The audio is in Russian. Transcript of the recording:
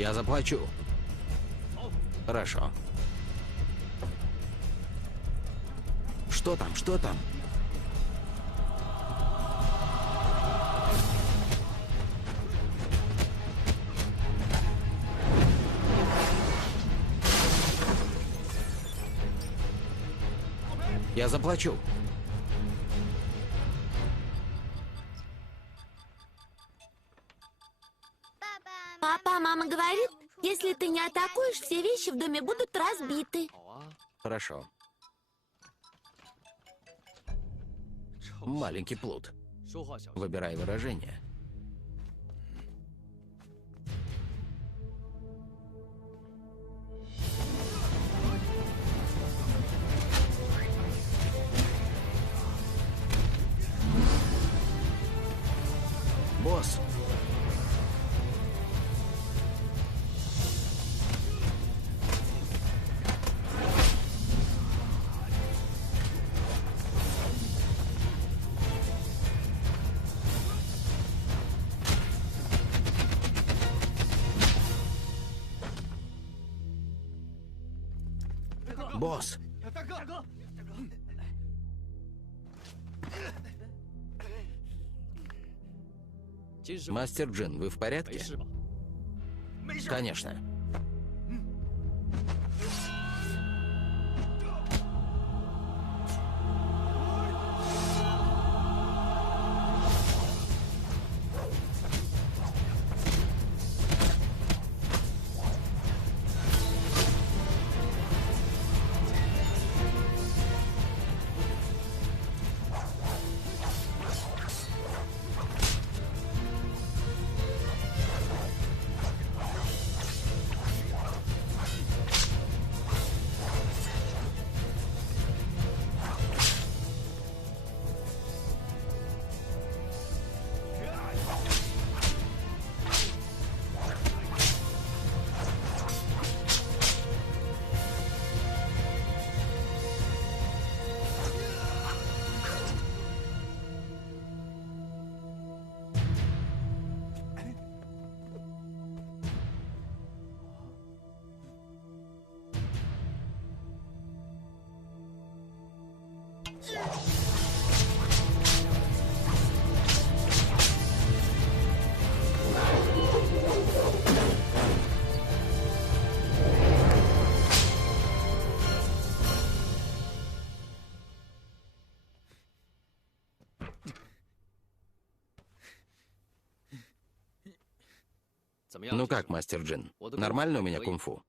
Я заплачу. Хорошо. Что там? Что там? Я заплачу. Папа, мама говорит, если ты не атакуешь, все вещи в доме будут разбиты. Хорошо. Маленький плут. Выбирай выражение. Босс. Босс. Мастер Джин, вы в порядке? Конечно. Ну как, мастер Джин? Нормально у меня кунг-фу?